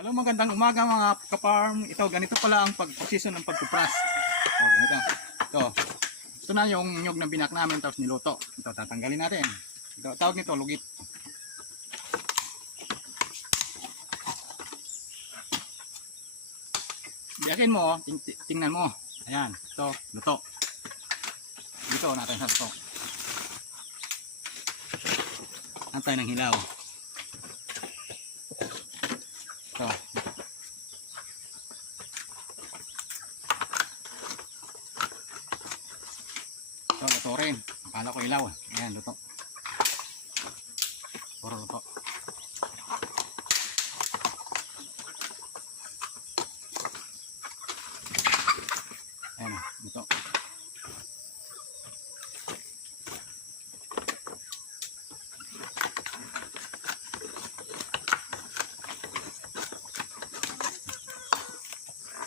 Hello, magandang umaga mga kaparm. Ito, ganito pala ang pag-position ng pagkupras. O, ganito. Ito. Ito na yung nyog na binak namin tapos niluto. Ito, tatanggalin natin. Ito, tawag nito, lugit. Biyakin mo, ting ting- tingnan mo. Ayan, ito, luto. Dito natin sa luto. Antay ng hilaw. Ito. Ito, luto rin. Akala ko ilaw. ah. Ayan, luto. Puro luto. Ayan, ah, luto.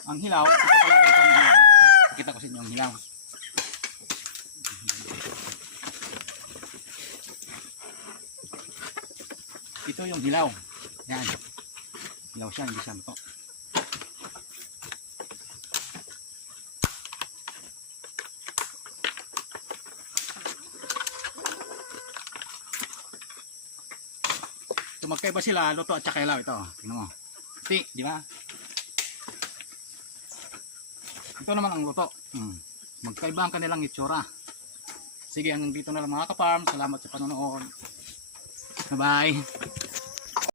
Ang hilaw, ito pala ito ang hilaw. Kita ko sa inyo ang hilaw. Ito yung hilaw. Yan. Hilaw siya, hindi siya. Ito magkaiba sila, luto at saka hilaw ito. Tingnan mo. Ti, di ba? Ito naman ang luto. Hmm. Magkaiba ang kanilang itsura. Sige, hanggang dito na lang mga kaparm. Salamat sa panonood. Bye-bye.